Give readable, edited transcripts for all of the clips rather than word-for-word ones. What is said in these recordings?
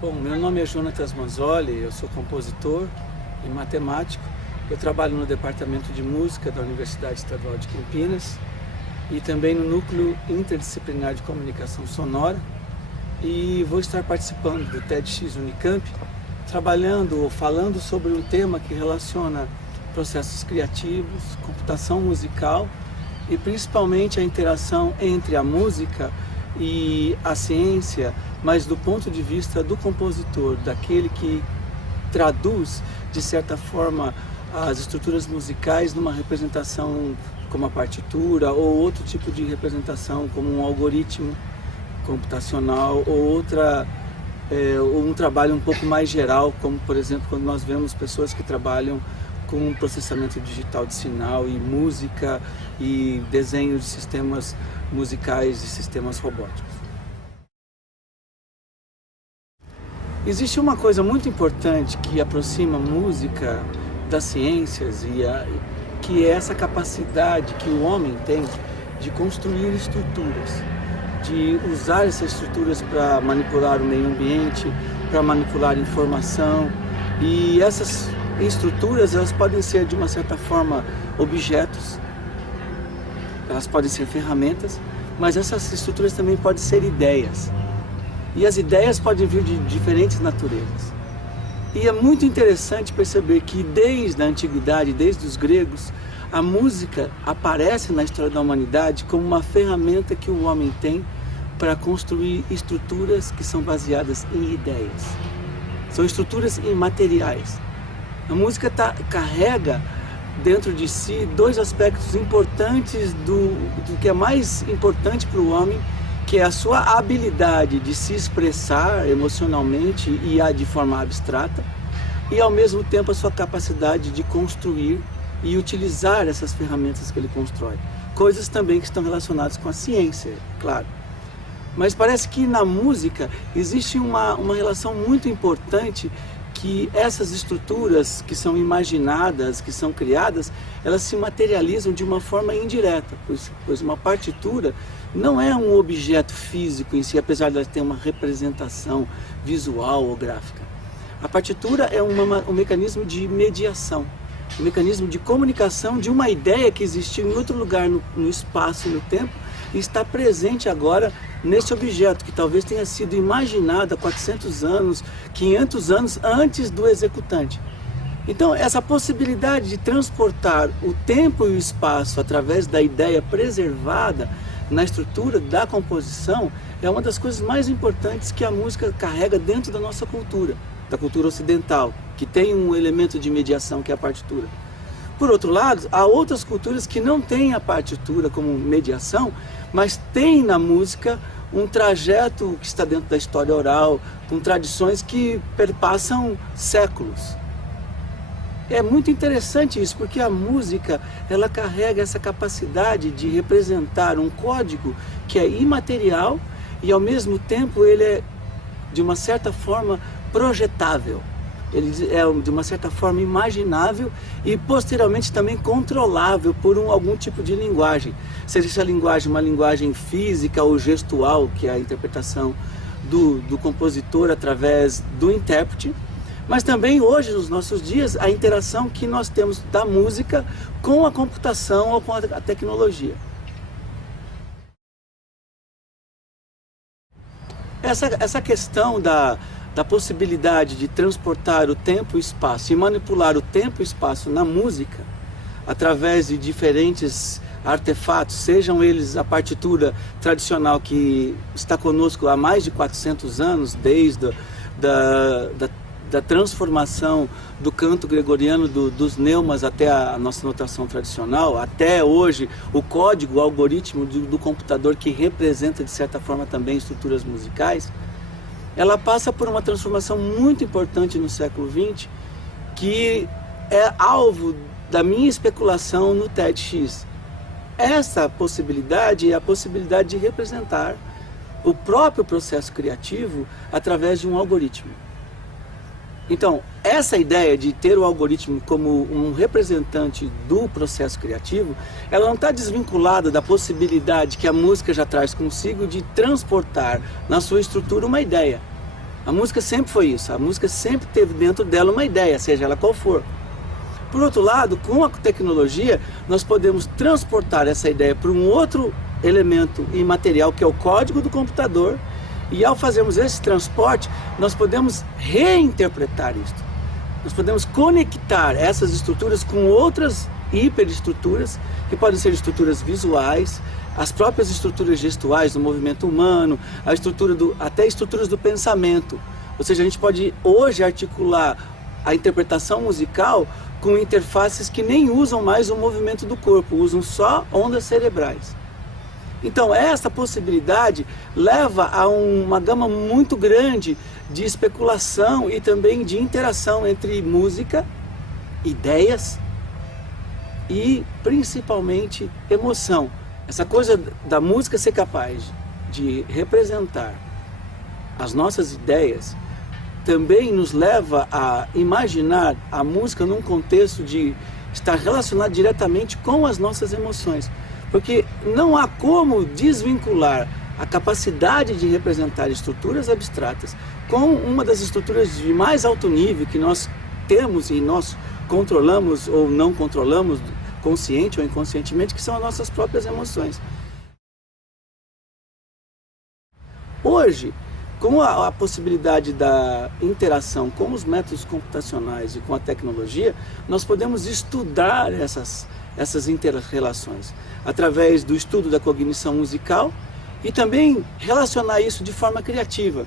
Bom, meu nome é Jonatas Manzoli, eu sou compositor e matemático. Eu trabalho no Departamento de Música da Universidade Estadual de Campinas e também no Núcleo Interdisciplinar de Comunicação Sonora. E vou estar participando do TEDx Unicamp, trabalhando ou falando sobre um tema que relaciona processos criativos, computação musical e principalmente a interação entre a música e a ciência, mas do ponto de vista do compositor, daquele que traduz, de certa forma, as estruturas musicais numa representação como a partitura ou outro tipo de representação como um algoritmo computacional ou um trabalho um pouco mais geral, como por exemplo quando nós vemos pessoas que trabalham com processamento digital de sinal e música e desenho de sistemas musicais e sistemas robóticos. Existe uma coisa muito importante que aproxima a música das ciências que é essa capacidade que o homem tem de construir estruturas, de usar essas estruturas para manipular o meio ambiente, para manipular informação. E essas estruturas, elas podem ser de uma certa forma objetos, elas podem ser ferramentas, mas essas estruturas também podem ser ideias. E as ideias podem vir de diferentes naturezas. E é muito interessante perceber que desde a antiguidade, desde os gregos, a música aparece na história da humanidade como uma ferramenta que o homem tem para construir estruturas que são baseadas em ideias. São estruturas imateriais. A música carrega dentro de si dois aspectos importantes do que é mais importante para o homem, que é a sua habilidade de se expressar emocionalmente e de forma abstrata, e ao mesmo tempo a sua capacidade de construir e utilizar essas ferramentas que ele constrói. Coisas também que estão relacionadas com a ciência, claro. Mas parece que na música existe uma relação muito importante, que essas estruturas que são imaginadas, que são criadas, elas se materializam de uma forma indireta, pois uma partitura não é um objeto físico em si, apesar de ela ter uma representação visual ou gráfica. A partitura é um mecanismo de mediação, um mecanismo de comunicação de uma ideia que existiu em outro lugar no espaço e no tempo e está presente agora nesse objeto que talvez tenha sido imaginado há 400 anos, 500 anos antes do executante. Então, essa possibilidade de transportar o tempo e o espaço através da ideia preservada na estrutura da composição é uma das coisas mais importantes que a música carrega dentro da nossa cultura, da cultura ocidental, que tem um elemento de mediação que é a partitura. Por outro lado, há outras culturas que não têm a partitura como mediação, mas têm na música um trajeto que está dentro da história oral, com tradições que perpassam séculos. É muito interessante isso, porque a música, ela carrega essa capacidade de representar um código que é imaterial e ao mesmo tempo ele é, de uma certa forma, projetável. Ele é, de uma certa forma, imaginável e posteriormente também controlável por algum tipo de linguagem. Seja essa linguagem uma linguagem física ou gestual, que é a interpretação do compositor através do intérprete, mas também hoje, nos nossos dias, a interação que nós temos da música com a computação ou com a tecnologia. Essa questão da possibilidade de transportar o tempo e o espaço e manipular o tempo e o espaço na música através de diferentes artefatos, sejam eles a partitura tradicional que está conosco há mais de 400 anos, desde da transformação do canto gregoriano dos neumas até a nossa notação tradicional, até hoje o código, o algoritmo do computador que representa de certa forma também estruturas musicais, ela passa por uma transformação muito importante no século XX, que é alvo da minha especulação no TEDx. Essa possibilidade é a possibilidade de representar o próprio processo criativo através de um algoritmo. Então, essa ideia de ter o algoritmo como um representante do processo criativo, ela não está desvinculada da possibilidade que a música já traz consigo de transportar na sua estrutura uma ideia. A música sempre foi isso, a música sempre teve dentro dela uma ideia, seja ela qual for. Por outro lado, com a tecnologia, nós podemos transportar essa ideia para um outro elemento imaterial, que é o código do computador, e ao fazermos esse transporte, nós podemos reinterpretar isso. Nós podemos conectar essas estruturas com outras hiperestruturas, que podem ser estruturas visuais, as próprias estruturas gestuais do movimento humano, até estruturas do pensamento. Ou seja, a gente pode hoje articular a interpretação musical com interfaces que nem usam mais o movimento do corpo, usam só ondas cerebrais. Então essa possibilidade leva a uma gama muito grande de especulação e também de interação entre música, ideias e principalmente emoção. Essa coisa da música ser capaz de representar as nossas ideias também nos leva a imaginar a música num contexto de estar relacionado diretamente com as nossas emoções. Porque não há como desvincular a capacidade de representar estruturas abstratas com uma das estruturas de mais alto nível que nós temos e nós controlamos ou não controlamos, consciente ou inconscientemente, que são as nossas próprias emoções. Hoje, com a possibilidade da interação com os métodos computacionais e com a tecnologia, nós podemos estudar essas interrelações através do estudo da cognição musical e também relacionar isso de forma criativa,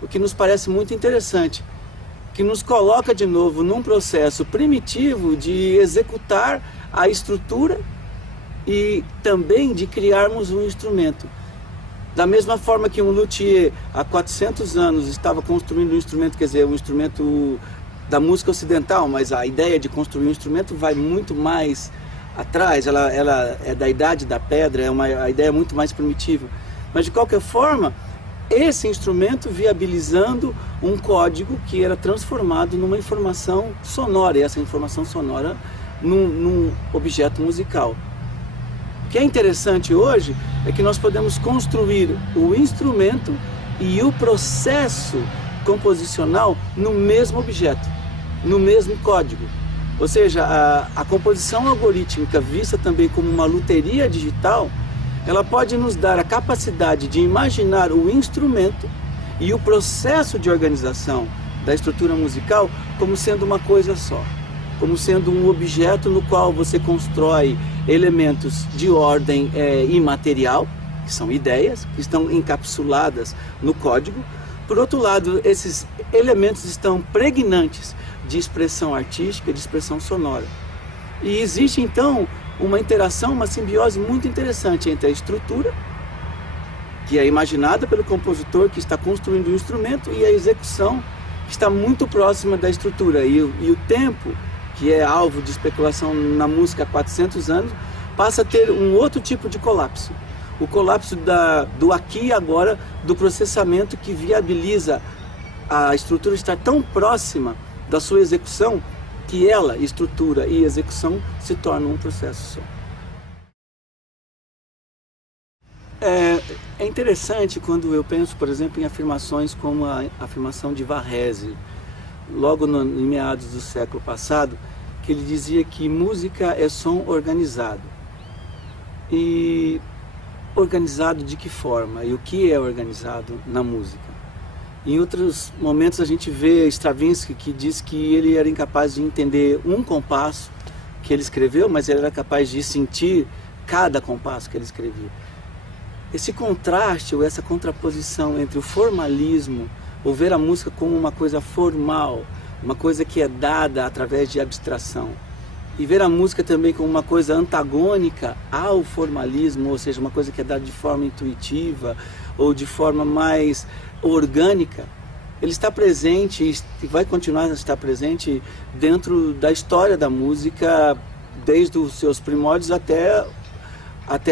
o que nos parece muito interessante, que nos coloca de novo num processo primitivo de executar a estrutura e também de criarmos um instrumento. Da mesma forma que um luthier há 400 anos estava construindo um instrumento, quer dizer, um instrumento da música ocidental, mas a ideia de construir um instrumento vai muito mais atrás, ela é da idade da pedra, a ideia é muito mais primitiva. Mas de qualquer forma, esse instrumento viabilizando um código que era transformado numa informação sonora, e essa informação sonora num objeto musical. O que é interessante hoje é que nós podemos construir o instrumento e o processo composicional no mesmo objeto, no mesmo código. Ou seja, a composição algorítmica, vista também como uma luteria digital, ela pode nos dar a capacidade de imaginar o instrumento e o processo de organização da estrutura musical como sendo uma coisa só, como sendo um objeto no qual você constrói elementos de ordem imaterial, que são ideias, que estão encapsuladas no código. Por outro lado, esses elementos estão pregnantes de expressão artística, de expressão sonora. E existe então uma interação, uma simbiose muito interessante entre a estrutura, que é imaginada pelo compositor que está construindo o instrumento, e a execução, que está muito próxima da estrutura. E o tempo, que é alvo de especulação na música há 400 anos, passa a ter um outro tipo de colapso. O colapso do aqui e agora, do processamento que viabiliza a estrutura estar tão próxima da sua execução, que ela, estrutura e execução, se tornam um processo só. É interessante quando eu penso, por exemplo, em afirmações como a afirmação de Varese, logo em meados do século passado, que ele dizia que música é som organizado. E organizado de que forma? E o que é organizado na música? Em outros momentos a gente vê Stravinsky, que diz que ele era incapaz de entender um compasso que ele escreveu, mas ele era capaz de sentir cada compasso que ele escrevia. Esse contraste ou essa contraposição entre o formalismo, ou ver a música como uma coisa formal, uma coisa que é dada através de abstração, e ver a música também como uma coisa antagônica ao formalismo, ou seja, uma coisa que é dada de forma intuitiva ou de forma mais orgânica, ele está presente e vai continuar a estar presente dentro da história da música, desde os seus primórdios até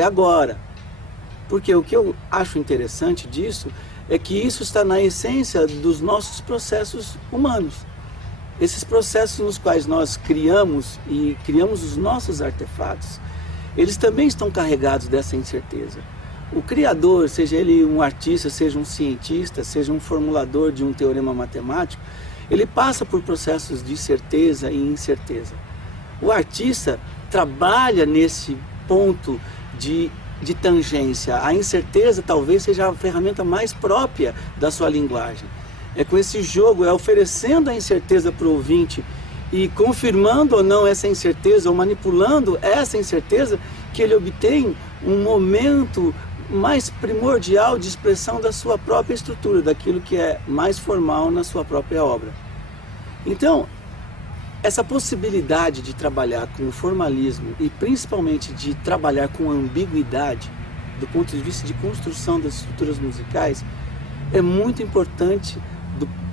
agora. Porque o que eu acho interessante disso é que isso está na essência dos nossos processos humanos. Esses processos nos quais nós criamos os nossos artefatos, eles também estão carregados dessa incerteza. o criador, seja ele um artista, seja um cientista, seja um formulador de um teorema matemático, ele passa por processos de certeza e incerteza. O artista trabalha nesse ponto de tangência. A incerteza talvez seja a ferramenta mais própria da sua linguagem. É com esse jogo, é oferecendo a incerteza para o ouvinte e confirmando ou não essa incerteza, ou manipulando essa incerteza, que ele obtém um momento mais primordial de expressão da sua própria estrutura, daquilo que é mais formal na sua própria obra. Então, essa possibilidade de trabalhar com o formalismo e principalmente de trabalhar com a ambiguidade do ponto de vista de construção das estruturas musicais é muito importante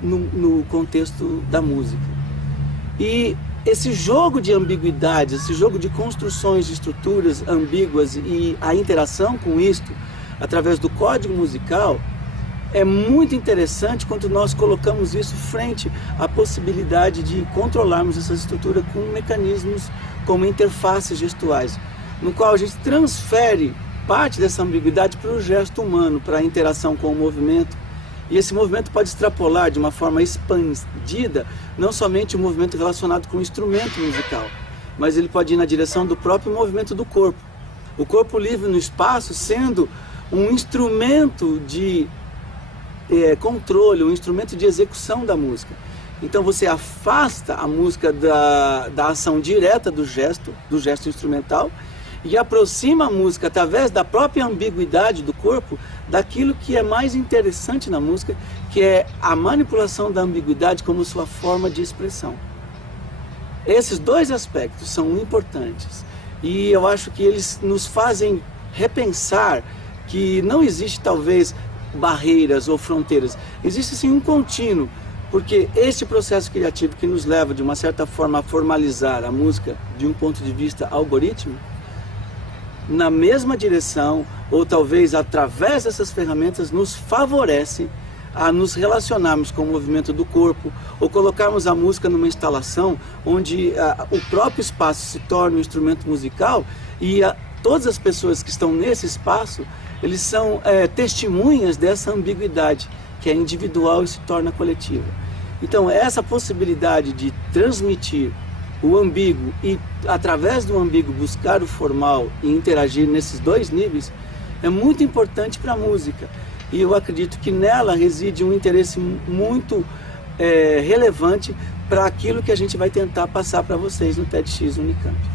no contexto da música. E esse jogo de ambiguidades, esse jogo de construções de estruturas ambíguas e a interação com isto através do código musical é muito interessante quando nós colocamos isso frente à possibilidade de controlarmos essa estrutura com mecanismos como interfaces gestuais, no qual a gente transfere parte dessa ambiguidade para o gesto humano, para a interação com o movimento. E esse movimento pode extrapolar de uma forma expandida, não somente o movimento relacionado com o instrumento musical, mas ele pode ir na direção do próprio movimento do corpo. O corpo livre no espaço sendo um instrumento de controle, um instrumento de execução da música. Então você afasta a música da ação direta do gesto instrumental e aproxima a música através da própria ambiguidade do corpo daquilo que é mais interessante na música, que é a manipulação da ambiguidade como sua forma de expressão. Esses dois aspectos são importantes e eu acho que eles nos fazem repensar que não existe talvez barreiras ou fronteiras, existe sim um contínuo, porque este processo criativo que nos leva de uma certa forma a formalizar a música de um ponto de vista algorítmico, na mesma direção, ou talvez através dessas ferramentas, nos favorece a nos relacionarmos com o movimento do corpo, ou colocarmos a música numa instalação onde o próprio espaço se torna um instrumento musical e todas as pessoas que estão nesse espaço, eles são testemunhas dessa ambiguidade, que é individual e se torna coletiva. Então, essa possibilidade de transmitir o ambíguo e, através do ambíguo, buscar o formal e interagir nesses dois níveis, é muito importante para a música. E eu acredito que nela reside um interesse muito relevante para aquilo que a gente vai tentar passar para vocês no TEDx Unicamp.